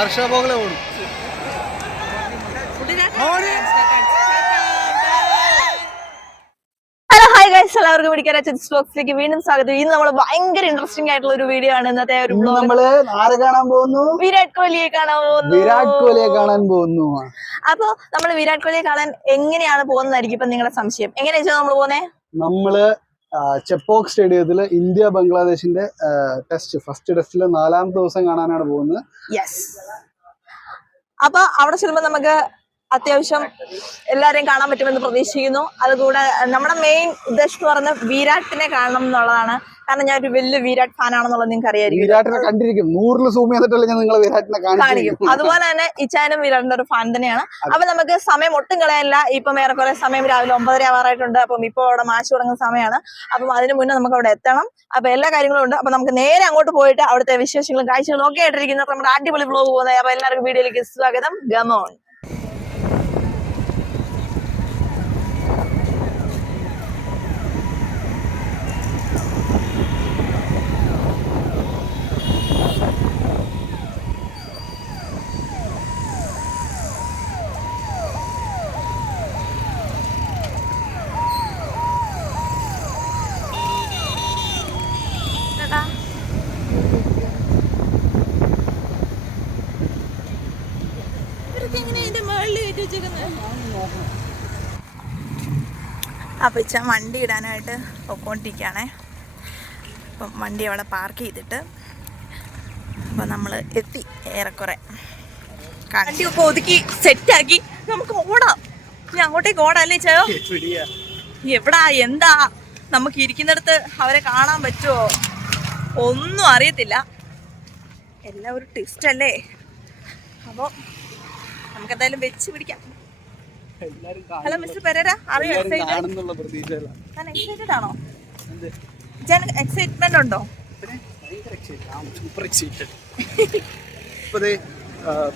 ഹർഷ ഭോഗലെ ഓടും. Hello hi guys, എല്ലാവർക്കും വ്ലോഗ്സിലേക്ക് വീണ്ടും സ്വാഗതം. ഇന്ന് നമ്മൾ ഭയങ്കര ഇൻട്രസ്റ്റിംഗ് ആയിട്ടുള്ള ഒരു വീഡിയോ ആണ് ഇന്നത്തെ ഒരു വ്ലോഗ്. നമ്മള് ആരെ കാണാൻ പോകുന്നു? വിരാട് കോഹ്ലിയെ കാണാൻ പോകുന്നു. അപ്പൊ നമ്മൾ വിരാട് കോഹ്ലിയെ കാണാൻ എങ്ങനെയാണ് പോകുന്നതായിരിക്കും ഇപ്പൊ നിങ്ങളുടെ സംശയം. എങ്ങനെയാ വെച്ചാൽ നമ്മൾ പോകുന്നേ? നമ്മള് ചെപ്പോക്ക് സ്റ്റേഡിയത്തില് ഇന്ത്യ ബംഗ്ലാദേശിന്റെ ഫസ്റ്റ് ടെസ്റ്റില് 4ാമത്തെ ദിവസം കാണാനാണ് പോകുന്നത്. യെസ്. അപ്പൊ അവിടെ ചെല്ലുമ്പോൾ നമുക്ക് അത്യാവശ്യം എല്ലാരെയും കാണാൻ പറ്റുമെന്ന് പ്രതീക്ഷിക്കുന്നു. അതുകൂടെ നമ്മുടെ മെയിൻ ഉദ്ദേശം എന്ന് പറയുന്നത് വിരാട്ടിനെ കാണണം എന്നുള്ളതാണ്. കാരണം ഞാൻ ഒരു വലിയ വിരാട് ഫാൻ ആണെന്നുള്ളത് നിങ്ങൾക്ക് അറിയായിരിക്കും. വിരാട്ടിനെ കണ്ടിരിക്കും, 100 സൂം ചെയ്തിട്ടല്ലേ നിങ്ങൾ വിരാട്ടിനെ കാണിക്കും. അതുപോലെ തന്നെ ഇച്ചാനും വിരാടിന്റെ ഒരു ഫാൻ തന്നെയാണ്. അപ്പൊ നമുക്ക് സമയം ഒട്ടും കളയാനില്ല. ഇപ്പം ഏറെക്കുറെ സമയം രാവിലെ 9:30 ആവാറായിട്ടുണ്ട്. അപ്പം ഇപ്പോൾ അവിടെ മാച്ച് തുടങ്ങുന്ന സമയമാണ്. അപ്പം അതിന് മുന്നേ നമുക്ക് അവിടെ എത്തണം. അപ്പൊ എല്ലാ കാര്യങ്ങളും ഉണ്ട്. അപ്പൊ നമുക്ക് നേരെ അങ്ങോട്ട് പോയിട്ട് അവിടുത്തെ വിശേഷങ്ങളും കാഴ്ചകളും ഒക്കെ ആയിട്ടിരിക്കുന്നത് നമ്മുടെ അടിപൊളി വ്ലോഗ് പോകുന്നത്. അപ്പൊ എല്ലാവർക്കും വീഡിയോയിലേക്ക് സ്വാഗതം. ഗമോൺ. അപ്പൊ ഇച്ചാൻ വണ്ടി ഇടാനായിട്ട് പൊക്കോണ്ടിരിക്കുകയാണേ. അപ്പം വണ്ടി അവിടെ പാർക്ക് ചെയ്തിട്ട് അപ്പം നമ്മൾ എത്തി. ഏറെക്കുറെ വണ്ടിയൊക്കെ ഒതുക്കി സെറ്റാക്കി നമുക്ക് ഓടാം. ഇനി അങ്ങോട്ടേക്ക് ഓടാം അല്ലേ ചോ? എവിടാ എന്താ നമുക്ക് ഇരിക്കുന്നിടത്ത് അവരെ കാണാൻ പറ്റുമോ ഒന്നും അറിയത്തില്ല. എല്ലാം ഒരു ട്വിസ്റ്റ് അല്ലേ. അപ്പോൾ നമുക്ക് എന്തായാലും വെച്ച് പിടിക്കാം. Hello mister Pereira, are you excited? ഞാൻ എക്സൈറ്റഡ് ആണോ? എക്സൈറ്റ്മെന്റ് ഉണ്ടോ?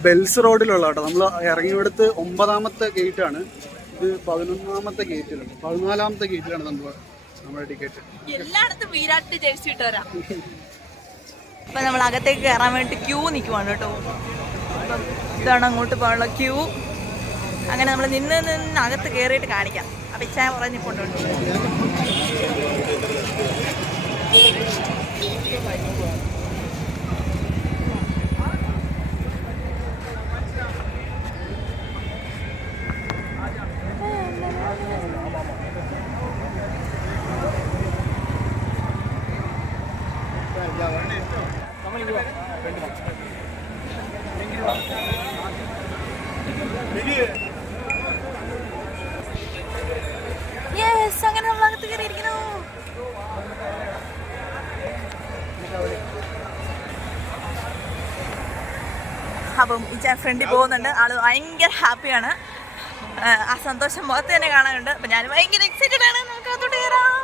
ബെൽസ് റോഡിലുള്ള കേട്ടോ, നമ്മൾ ഇറങ്ങിയെടുത്ത് 9ാമത്തെ ഗേറ്റ് ആണ്. ഇത് 11ാമത്തെ ഗേറ്റിലാണ്, 14ാമത്തെ ഗേറ്റിലാണ് നമ്മുടെ ടിക്കറ്റ്. എല്ലായിടത്തും വിരാട്ട് ജയിച്ചു കിട്ടുവരാ. അപ്പൊ നമ്മൾ അകത്തേക്ക് കയറാൻ വേണ്ടി ക്യൂ നിൽക്കുവാണ് കേട്ടോ. അപ്പം ഇതാണ് അങ്ങോട്ട് പോകാനുള്ള ക്യൂ. അങ്ങനെ നമ്മൾ നിന്ന് അകത്ത് കയറിയിട്ട് കാണിക്കാം. അപ്പം ഇച്ചായ പറഞ്ഞ് കൊണ്ടുണ്ട്. അങ്ങനെ നമ്മൾ അകത്ത് കയറിയിരിക്കുന്നു. അപ്പം ഈ ഫ്രണ്ടിൽ പോകുന്നുണ്ട്. ആള് ഭയങ്കര ഹാപ്പിയാണ്. ആ സന്തോഷം മുഖത്ത് തന്നെ കാണാനുണ്ട്. അപ്പം ഞാൻ ഭയങ്കര എക്സൈറ്റഡ് ആണ്. നമുക്ക് അതോട്ട് കയറാം.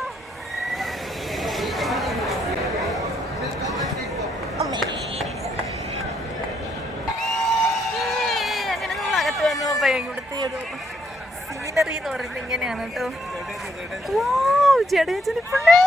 അങ്ങനെ നമ്മൾ അകത്ത് വന്നു. അപ്പം ഇവിടുത്തെ ഒരു സീനറി എന്ന് പറയുന്നത് ഇങ്ങനെയാണ് കേട്ടോ. ജഡേജനിപ്പുണ്ട്.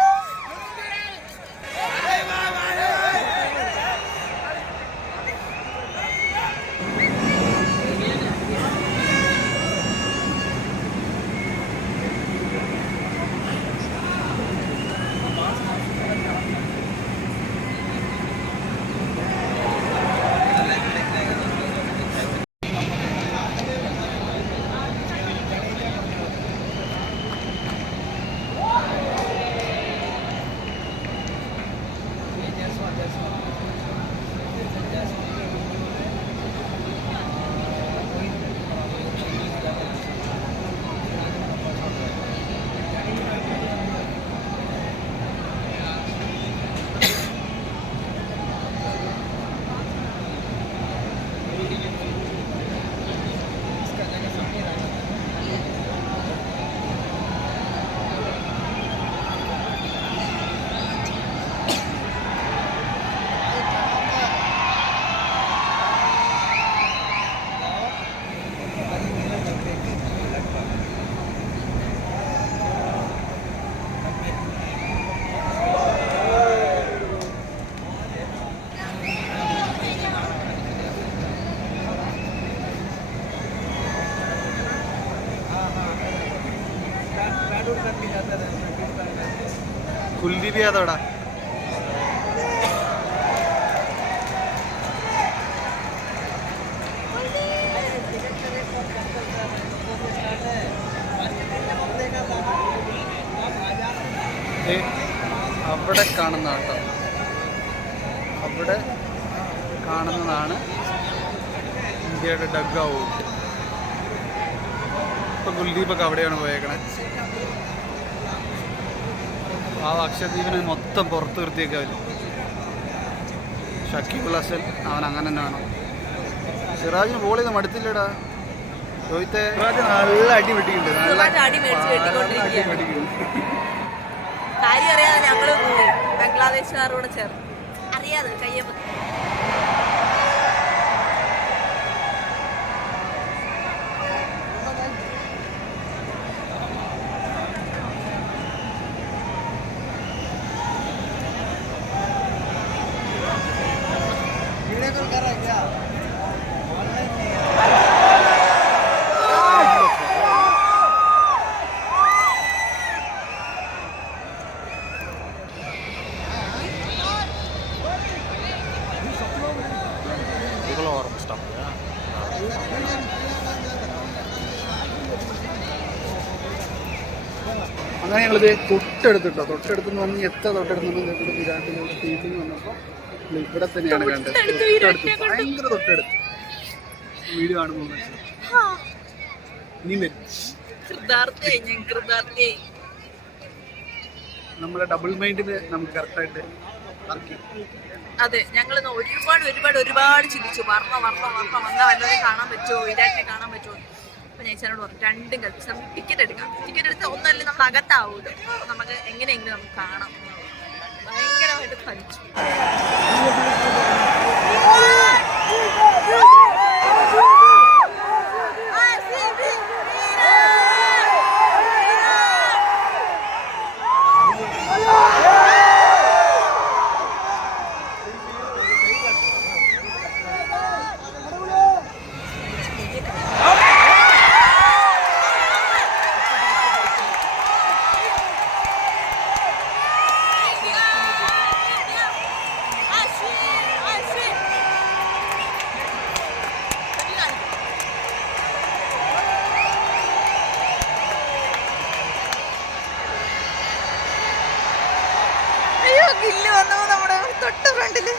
കുൽദീപ് യാദവടാ. അവിടെ കാണുന്ന കേട്ടോ, അവിടെ കാണുന്നതാണ് ഇന്ത്യയുടെ ഡഗ് ഔട്ട്. ഇപ്പൊ കുൽദീപൊക്കെ അവിടെയാണ് പോയേക്കണേ. ആ അക്ഷദ്വീപിനെ മൊത്തം പുറത്ത് നിർത്തിയേക്ക് അവര്. ഷക്കീബുൽ ഹസൻ അവൻ അങ്ങനെ തന്നെയാണ്. സിറാജിന് ബോൾ ചെയ്ത് മടുത്തില്ലടാ. രോഹിത്തെ നല്ല അടി വെട്ടിയിട്ടുണ്ട്, നല്ല അടി വെട്ടിയിട്ടുണ്ട്. കാര്യം അറിയാതെ ഞങ്ങള് ബംഗ്ലാദേശുകാരോട് ചേർന്ന് അറിയാതെ കയ്യപ്പ അങ്ങനെ ഞങ്ങളിത് തൊട്ടടുത്തിട്ടോ, തൊട്ടടുത്തെന്ന് പറഞ്ഞാൽ എത്ര തൊട്ടടുത്ത് വിരാട്ടിലോട്ട് ടീമിൽ വന്നപ്പോൾ ഇവിടെ തന്നെയാണ് കണ്ടത്. തൊട്ടടുത്ത്, ഭയങ്കര തൊട്ടടുത്ത്. വീഡിയോ കാണുമ്പോൾ ഇനിയും വരും. നമ്മുടെ ഡബിൾ മൈൻഡിന് നമുക്ക് കറക്റ്റായിട്ട് ഇറക്കി. അതെ, ഞങ്ങൾ ഒരുപാട് ചിന്തിച്ചു. വന്നാൽ വല്ലവരെ കാണാൻ പറ്റുമോ, വിരാട്ടിനെ കാണാൻ പറ്റുമോ. അപ്പൊ ഞാൻ ചേട്ടനോട് പറഞ്ഞു രണ്ടും കളിച്ച് നമുക്ക് ടിക്കറ്റ് എടുക്കാം. ടിക്കറ്റ് എടുത്ത് ഒന്നല്ലേ നമ്മൾ അകത്താവൂല്ലോ, അപ്പൊ നമുക്ക് എങ്ങനെയെങ്കിലും നമുക്ക് കാണാം. ഭയങ്കരമായിട്ട് കളിച്ചു. ഗില്ല് വന്നു നമ്മുടെ തൊട്ട് ഫ്രണ്ടില്.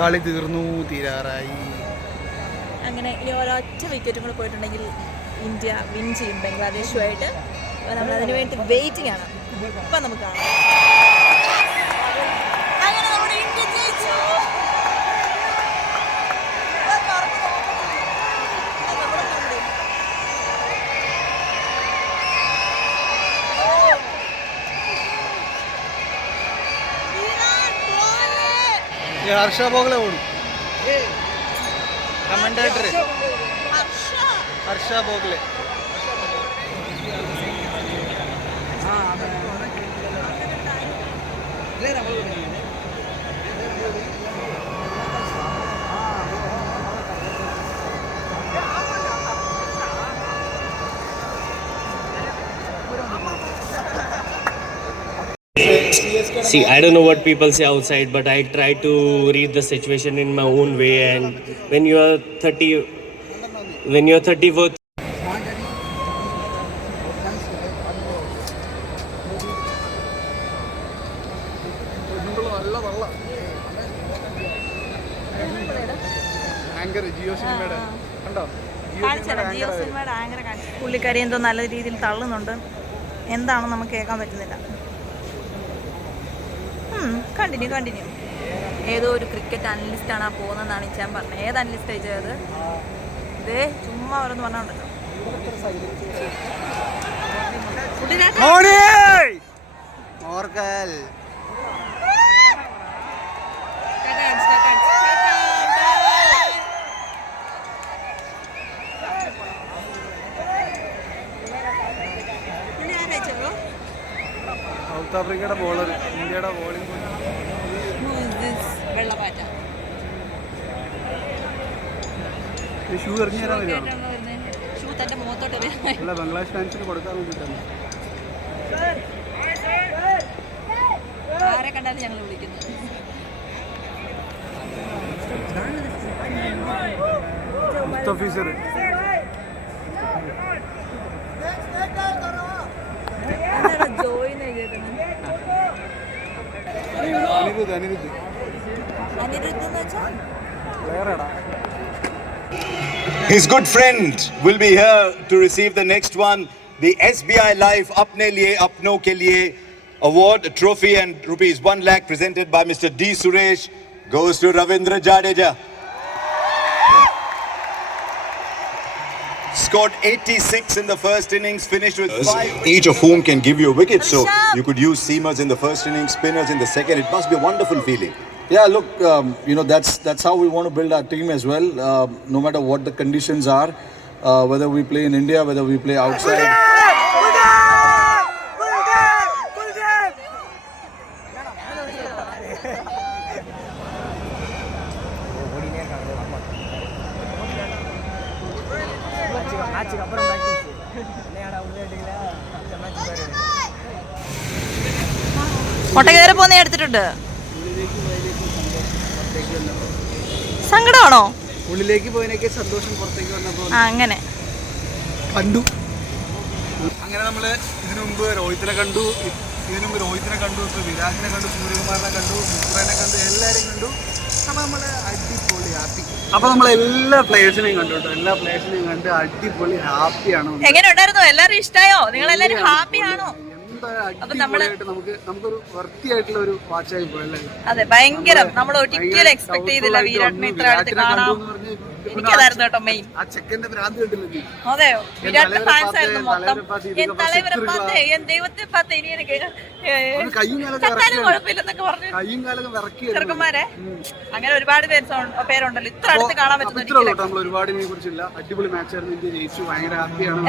കളി തീർന്നു, തീരാറായി. അങ്ങനെ ഇനി ഒരൊറ്റ വിക്കറ്റും കൂടെ പോയിട്ടുണ്ടെങ്കിൽ ഇന്ത്യ വിൻ ചെയ്യും ബംഗ്ലാദേശുമായിട്ട്. നമ്മൾ അതിനു വേണ്ടി വെയിറ്റിംഗ് ആണ്. ഇപ്പം നമുക്ക് കാണാം. അങ്ങനെ നമ്മുടെ ഇന്ത്യ ജയിച്ചു. ഹർഷ ബോഗ്ലെ ഓടും, commentator Harsha Bhogle. CSK See, I don't know what people say outside, but I try to read the situation in my own way. And when you are 34. Jio സിനിമയുടെ കണ്ടോ? ജിയോ സിനിമയുടെ ആങ്കറെ കാണിച്ചു. പുള്ളിക്കാരി എന്തോ നല്ല രീതിയിൽ തള്ളുന്നുണ്ട്. എന്താണെന്ന് നമുക്ക് കേൾക്കാൻ പറ്റുന്നില്ല. കണ്ടിന്യൂ. ഏതോ ഒരു ക്രിക്കറ്റ് അനലിസ്റ്റ് ആണ് പോകുന്നതെന്നാണ് ഞാൻ പറഞ്ഞത്. ഏത് അനലിസ്റ്റ് ചെയ്തത്? ഇതേ ചുമ്മാ ഓരോന്ന് പറഞ്ഞോണ്ടല്ലോ. ഓർക്കൽ സൗത്ത് ആഫ്രിക്കയുടെ ബോളർ, ഇന്ത്യയുടെ ബോളിംഗ് ഷൂ എറിഞ്ഞു തരാൻ വരുവാണ്. അല്ല, ബംഗ്ലാദേശ് ഫാൻസിന് കൊടുക്കാൻ വേണ്ടിയിട്ടാണ്. ആരെ കണ്ടാലും ഞങ്ങൾ വിളിക്കുന്നത്. Officer His good friend will be here to receive the next one, the SBI Life Apne Liye Apno Ke Liye award, a trophy and rupees 1 lakh presented by Mr. D. Suresh goes to Ravindra Jadeja. Scored 86 in the first innings, finished with 5, each of whom can give you a wicket. So you could use seamers in the first innings, spinners in the second. It must be a wonderful feeling. Yeah, look, that's how we want to build our team as well. No matter what the conditions are, whether we play in India, whether we play outside. കൊട്ടകേറി പോന്നെ എടുത്തിട്ടുണ്ട്. സങ്കടമാണോ? ഉള്ളിലേക്ക് പോയതിനൊക്കെ സന്തോഷം പുറത്തേക്ക് വന്നപ്പോൾ അങ്ങനെ കണ്ടു. അങ്ങനെ നമ്മൾ ഇതിനു മുമ്പ് രോഹിത്തിനെ കണ്ടു, ഇപ്പോൾ വിരാജിനെ കണ്ടു, സൂര്യകുമാറിനെ കണ്ടു, ബുംറയെ കണ്ടു, എല്ലാവരെയും കണ്ടു. അപ്പോൾ നമ്മൾ അടിപൊളി ഹാപ്പി. അപ്പോൾ നമ്മൾ എല്ലാ പ്ലേയേഴ്സിനെയും കണ്ടു കേട്ടോ. എല്ലാ പ്ലേയേഴ്സിനെയും കണ്ട് അടിപൊളി ഹാപ്പിയാണ്. എങ്ങനെ ഉണ്ടായിരുന്നു? എല്ലാവരും ഇഷ്ടമായോ? നിങ്ങൾ എല്ലാവരും ഹാപ്പി ആണോ? നമുക്കൊരു വൃത്തിയായിട്ടുള്ള ഒരു വാച്ചായി പോയല്ലേ? അതെ, ഭയങ്കരം. നമ്മൾ ഒരിക്കലും എക്സ്പെക്ട് ചെയ്തില്ല വിരാടിനെ ഇത്ര അടുത്ത് കാണാം. എനിക്കതായിരുന്നു കേട്ടോ മെയിൻ. ആ ചെക്കന്റെ ഭ്രാന്ത് കണ്ടില്ലേ? അതെ, വിരാടിന്റെ ഫാൻസ് ആയിരുന്നു മൊത്തം. എൻ തലവരെ പാത്തേ, എൻ ദൈവത്തെ പാത്തേ, ഇനി എനിക്ക് കുഴപ്പമില്ലെന്നൊക്കെ പറഞ്ഞു ചെറുക്കന്മാരെ. അങ്ങനെ ഒരുപാട് പേരുണ്ടല്ലോ. ഇത്ര അടുത്ത് കാണാൻ പറ്റുന്ന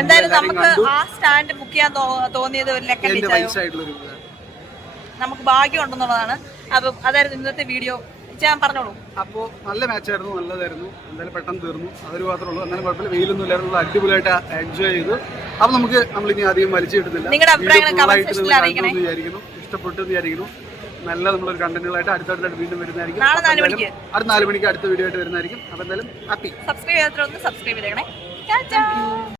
എന്തായാലും നമുക്ക് ആ സ്റ്റാൻഡ് ബുക്ക് ചെയ്യാൻ തോന്നിയത് ഒരു ലക്കം നമുക്ക് ഭാഗ്യം ഉണ്ടെന്നുള്ളതാണ്. അപ്പൊ അതായിരുന്നു ഇന്നത്തെ വീഡിയോ. ഞാൻ പറഞ്ഞോളൂ. അപ്പോൾ നല്ല മാച്ചായിരുന്നു, നല്ലതായിരുന്നു. എന്തായാലും പെട്ടെന്ന് തീർന്നു, അതൊരു മാത്രമേ ഉള്ളൂ. എന്നാലും കുഴപ്പമില്ല, വെയിലൊന്നും ഇല്ലായിരുന്നു, അടിപൊളിയായിട്ട് എൻജോയ് ചെയ്തു. അപ്പോൾ നമുക്ക് നമ്മളിനി അധികം വലിച്ചു കിട്ടുന്നില്ല. നിങ്ങളുടെ അഭിപ്രായങ്ങൾ കമന്റ് സെക്ഷനിൽ അറിയിക്കണേ. ഇഷ്ടപ്പെട്ടു വിചാരിക്കുന്നു. നല്ല നമ്മളൊരു കണ്ടന്റുകളായിട്ട് അടുത്തടുത്തായിട്ട് വീണ്ടും വരുന്നതായിരിക്കും. നാളെ 4 മണിക്ക് അടുത്ത 4 മണിക്ക് അടുത്ത വീഡിയോ ആയിട്ട് വരുന്നതായിരിക്കും. അപ്പോൾ എന്തായാലും ഹാപ്പി. സബ്സ്ക്രൈബ് ചെയ്യാത്തവരൊന്ന് സബ്സ്ക്രൈബ് ചെയ്തേക്കണേ.